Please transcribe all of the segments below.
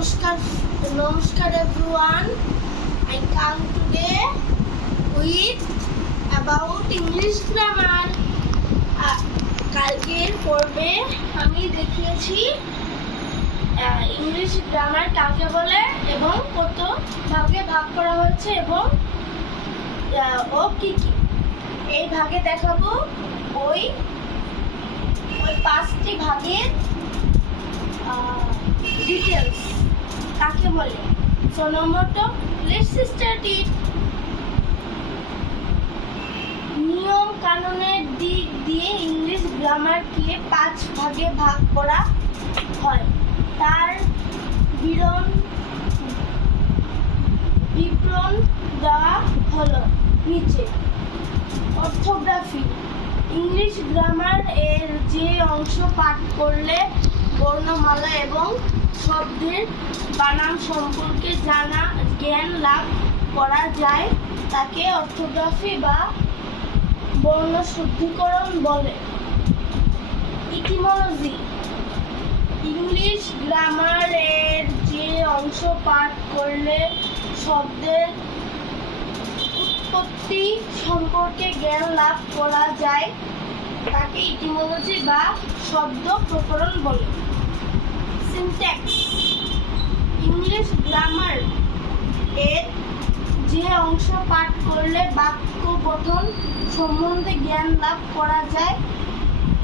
Namaskar everyone. I come today with about English grammar. কালকের পর্বে আমি দেখিয়েছি ইংলিশ গ্রামার কাকে বলে এবং কত ভাগে ভাগ করা হয়েছে এবং ও কি কি। এই ভাগে দেখাবো ওই পাঁচটি ভাগের ডিটেলস কাকে বলে। সো নম্বর তো লেটস স্টার্ট ইট। নিয়ম কানুনের দিক দিয়ে ইংলিশ গ্রামারকে 5 ভাগে ভাগ করা হয়। তার বিবরণ দেওয়া হলো নিচে। অর্থোগ্রাফি ইংলিশ গ্রামার এর যে অংশ পাঠ করলে বর্ণমালা এবং শব্দের বানান সম্পর্কে জ্ঞান লাভ করা যায় তাকে অর্থোগ্রাফি বা বর্ণশুদ্ধিকরণ বলে। ইটিমোলজি ইংলিশ গ্রামার এর যে অংশ পাঠ করলে শব্দের উৎপত্তি সম্পর্কে জ্ঞান লাভ করা যায় তাকে ইটিমোলজি বা শব্দ প্রকরণ বলে। সিনট্যাক্স ইংলিশ গ্রামার এর যে অংশ পাঠ করলে বাক্য গঠন সম্বন্ধে জ্ঞান লাভ করা যায়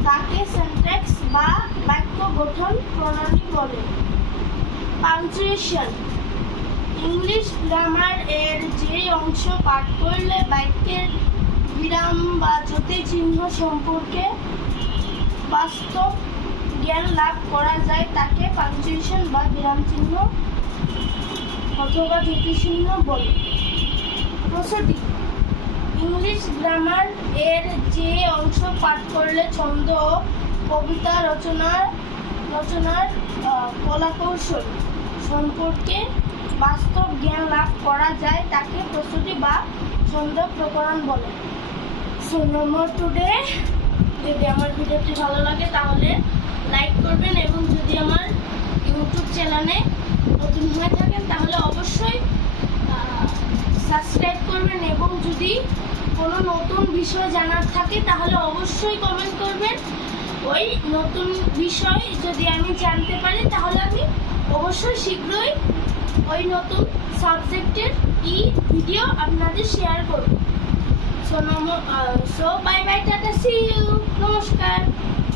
তাকে সিনট্যাক্স বা বাক্য গঠন প্রণালী বলে। পাঞ্চুয়েশন ইংলিশ গ্রামার এর যে অংশ পাঠ করলে বাক্যের বিরাম বা জ্যোতি চিহ্ন সম্পর্কে বাস্তব জ্ঞান লাভ করা যায় তাকে পাঞ্চুয়েশন বা বিরাম চিহ্ন অথবা জ্যোতি চিহ্ন বলে। প্রসোডিক ইংলিশ গ্রামার এর যে অংশ পাঠ করলে ছন্দ ও কবিতা রচনার কলাকৌশল সম্পর্কে বাস্তব জ্ঞান লাভ করা যায় তাকে প্রস্তুতি বা ছন্দ প্রকরণ বলে। সো নম্বর টুডে যদি আমার ভিডিওটি ভালো লাগে তাহলে লাইক করবেন এবং যদি আমার ইউটিউব চ্যানেলে নতুন হয়ে থাকেন তাহলে অবশ্যই সাবস্ক্রাইব করবেন এবং যদি কোনো নতুন বিষয় জানার থাকে তাহলে অবশ্যই কমেন্ট করবেন। ওই নতুন বিষয় যদি আমি জানতে পারি তাহলে আমি অবশ্যই শীঘ্রই ওই নতুন সাবজেক্টের ভিডিও আপনাদের শেয়ার করব। সো বাই বাই, টাটা, সি ইউ, নমস্কার।